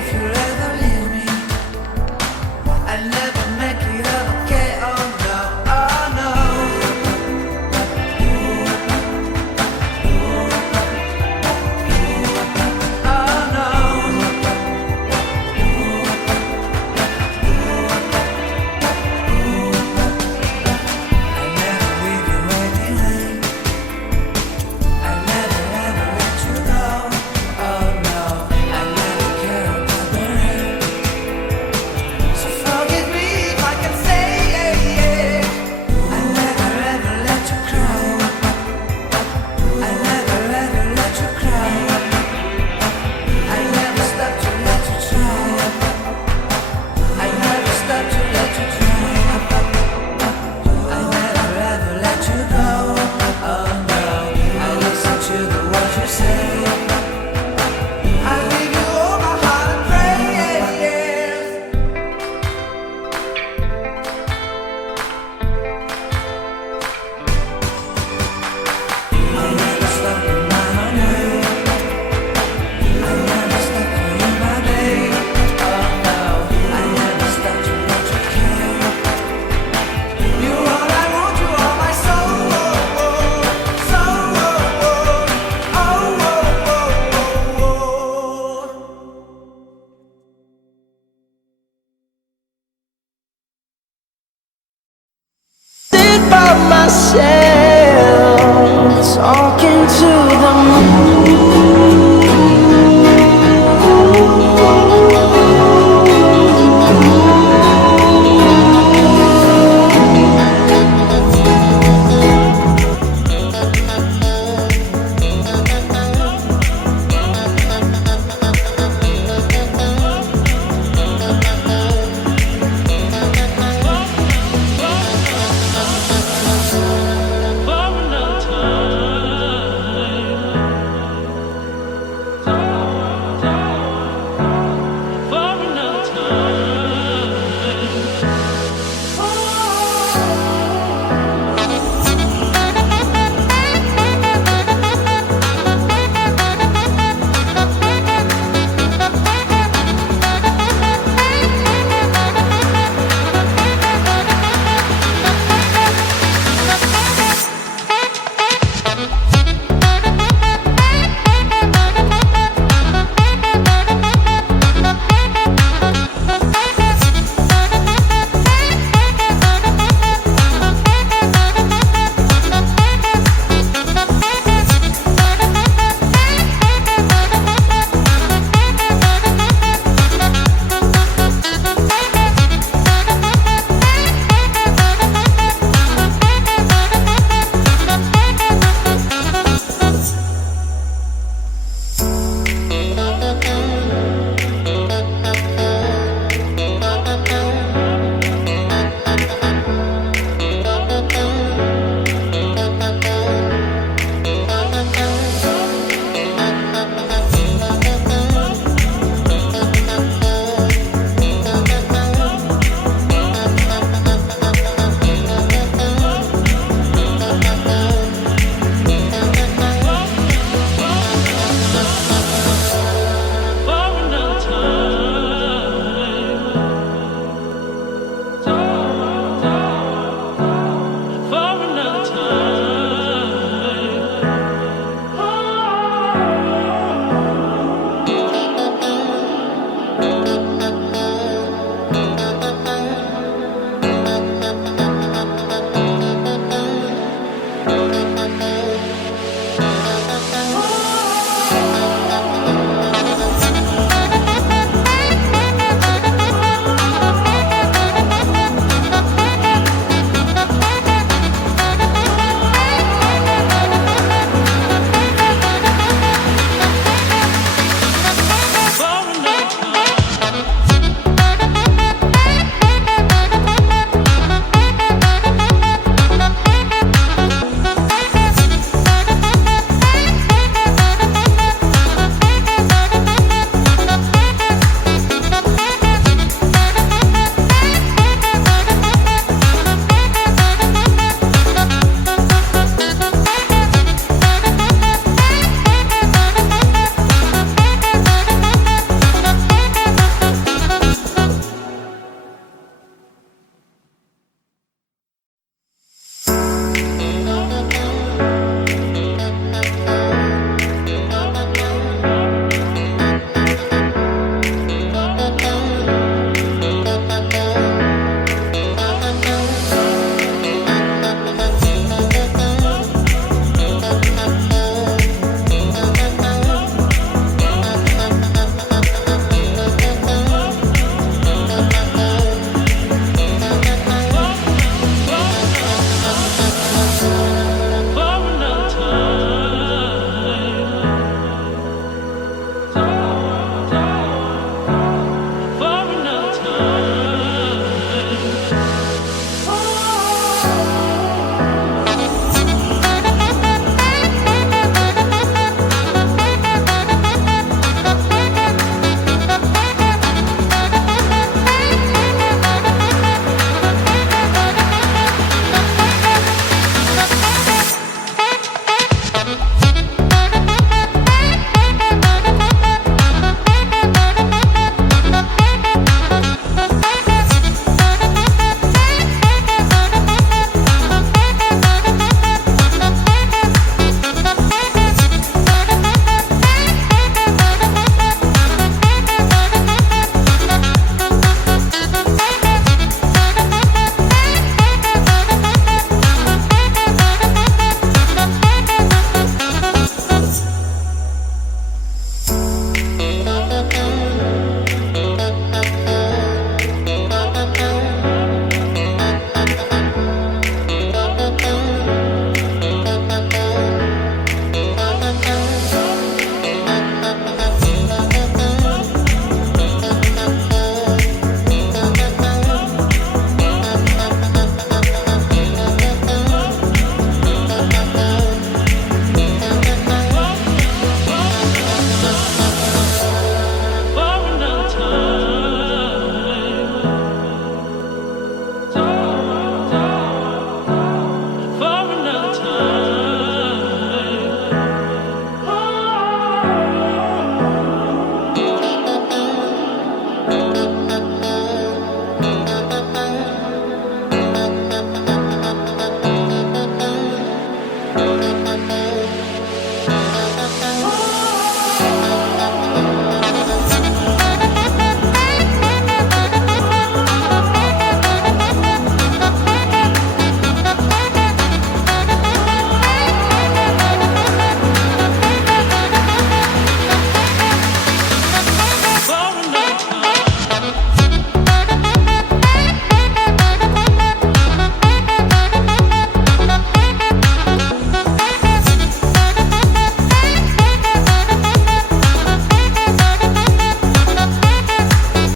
if you'll ever leave me. I'll never make it up, okay? Oh no, oh no. Oh no. I'll never leave you waiting. I'll never ever let you go. Oh no, I'll never care about the rain. So forgive me if I can say I'll never ever let you cry. I'll never ever let you cry. I'll never stop to let you try. I'll never stop to let you try. I'll never ever let you go. Oh no, I listen to the words you say. I give you all my heart and prayers. I'll never stop in my own way. I'll never stop for you, my babe. Oh no, I'll never stop to let you care. You're all I want, you are my soul. Soul. Sit by myself.